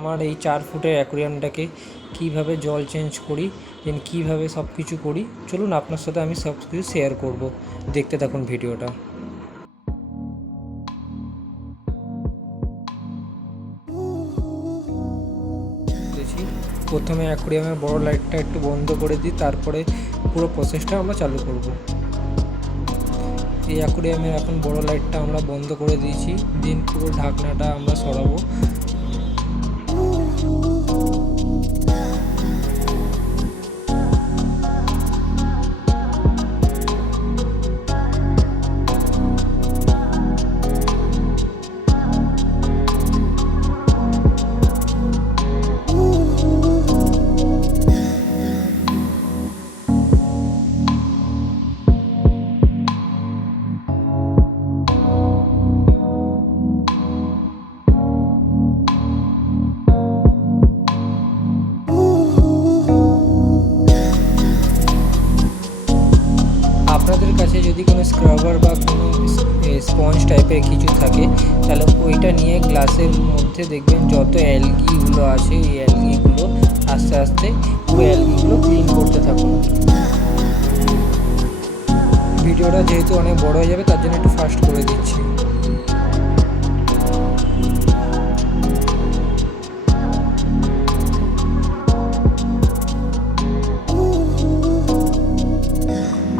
আমার এই 4 ফুটের অ্যাকোরিয়ামটাকে কীভাবে জল চেঞ্জ করি, দেন কীভাবে সব কিছু করি, চলুন আপনার সাথে আমি সব কিছু শেয়ার করব। দেখতে থাকুন ভিডিওটা। প্রথমে অ্যাকোরিয়ামের বড় লাইটটা একটু বন্ধ করে দিই, তারপরে পুরো প্রসেসটা আমরা চালু করব। এই অ্যাকোরিয়ামের এখন বড় লাইটটা আমরা বন্ধ করে দিয়েছি, দেন পুরো ঢাকনাটা আমরা সরাবো। আপনাদের কাছে যদি কোনো স্ক্রাবার বা কোনো স্পঞ্জ টাইপের কিছু থাকে, তাহলে ওইটা নিয়ে গ্লাসের মধ্যে দেখবেন যত অ্যালগিগুলো আছে, এই অ্যালগিগুলো আস্তে আস্তে পুরো অ্যালগিগুলো ক্লিন করতে থাকুন। ভিডিওটা যেহেতু অনেক বড় হয়ে যাবে, তার জন্য একটু ফাস্ট করে দিচ্ছি।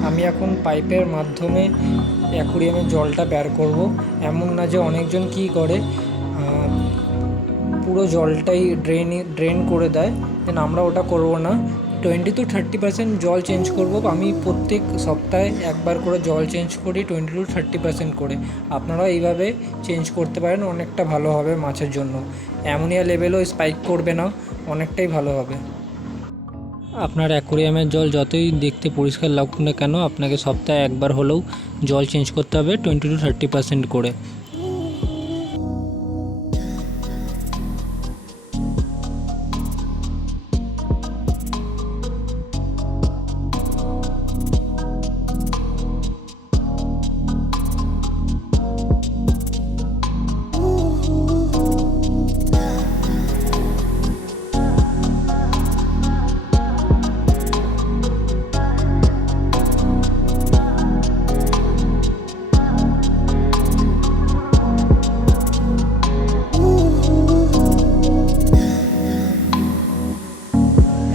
আমি এখন পাইপের মাধ্যমে অ্যাকোরিয়ামের জলটা বের করব। এমন না যে অনেকজন কী করে পুরো জলটাই ড্রেন করে দেয়, দেন আমরা ওটা করব না। 20 to 30% জল চেঞ্জ করব। আমি প্রত্যেক সপ্তাহে একবার করে জল চেঞ্জ করি, 20 to 30% করে। আপনারাও এইভাবে চেঞ্জ করতে পারেন, অনেকটা ভালো হবে মাছের জন্য। অ্যামোনিয়া লেভেলও স্পাইক করবে না, অনেকটাই ভালো হবে। আপনার অ্যাকোরিয়ামের জল যতই দেখতে পরিষ্কার লাগুক না কেন, আপনাকে সপ্তাহে একবার হলেও জল চেঞ্জ করতে হবে 20 to 30% করে।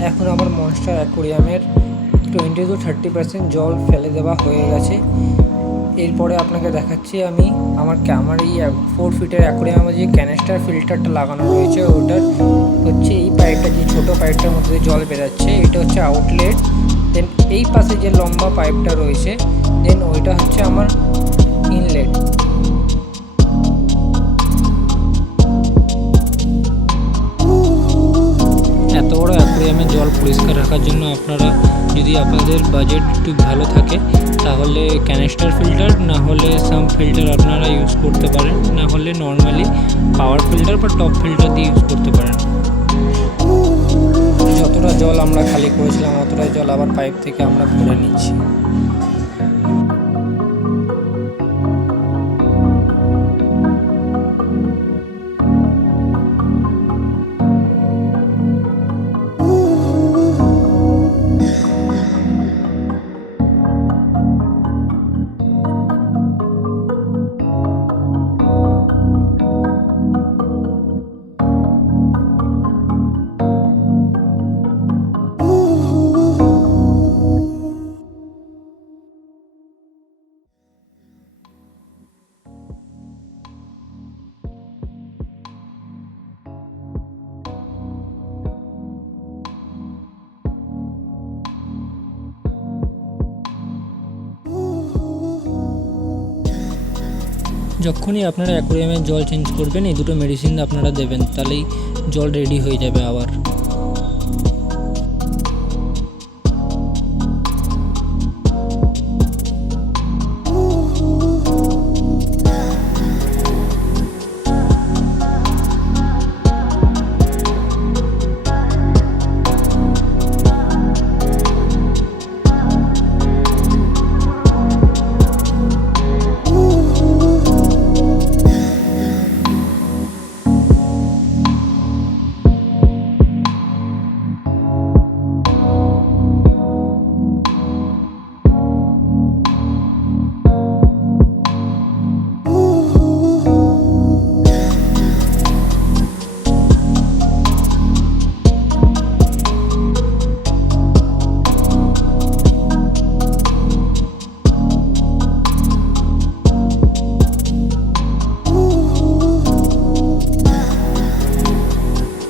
এখন আমার মনস্টার অ্যাকোরিয়ামের 20 to 30% জল ফেলে দেওয়া হয়ে গেছে। এরপরে আপনাকে দেখাচ্ছি আমি আমার এই 4 ফিটের অ্যাকোরিয়ামে যে ক্যানিস্টার ফিল্টারটা লাগানো রয়েছে, ওটার হচ্ছে এই পাইপটা, যে ছোটো পাইপটার মধ্যে জল বেরাচ্ছে, এটা হচ্ছে আউটলেট। দেন এই পাশে যে লম্বা পাইপটা রয়েছে, দেন ওইটা হচ্ছে আমার ইনলেট। এত বড় অ্যাকোরিয়ামে জল পরিষ্কার রাখার জন্য আপনারা যদি আপনাদের বাজেট একটু ভালো থাকে, তাহলে ক্যানিস্টার ফিল্টার না হলে সাম ফিল্টার আপনারা ইউজ করতে পারেন, না হলে নর্মালি পাওয়ার ফিল্টার বা টপ ফিল্টার দিয়ে ইউজ করতে পারেন। যতটা জল আমরা খালি করেছিলাম, অতটাই জল আবার পাইপ থেকে আমরা ভরে নিচ্ছি। যখনই আপনারা অ্যাকোরিয়ামের জল চেঞ্জ করবেন, এই দুটো মেডিসিন আপনারা দেবেন, তাহলেই জল রেডি হয়ে যাবে আবার।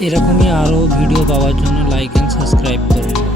এরকমই আরও ভিডিও পাওয়ার জন্য লাইক অ্যান্ড সাবস্ক্রাইব করুন।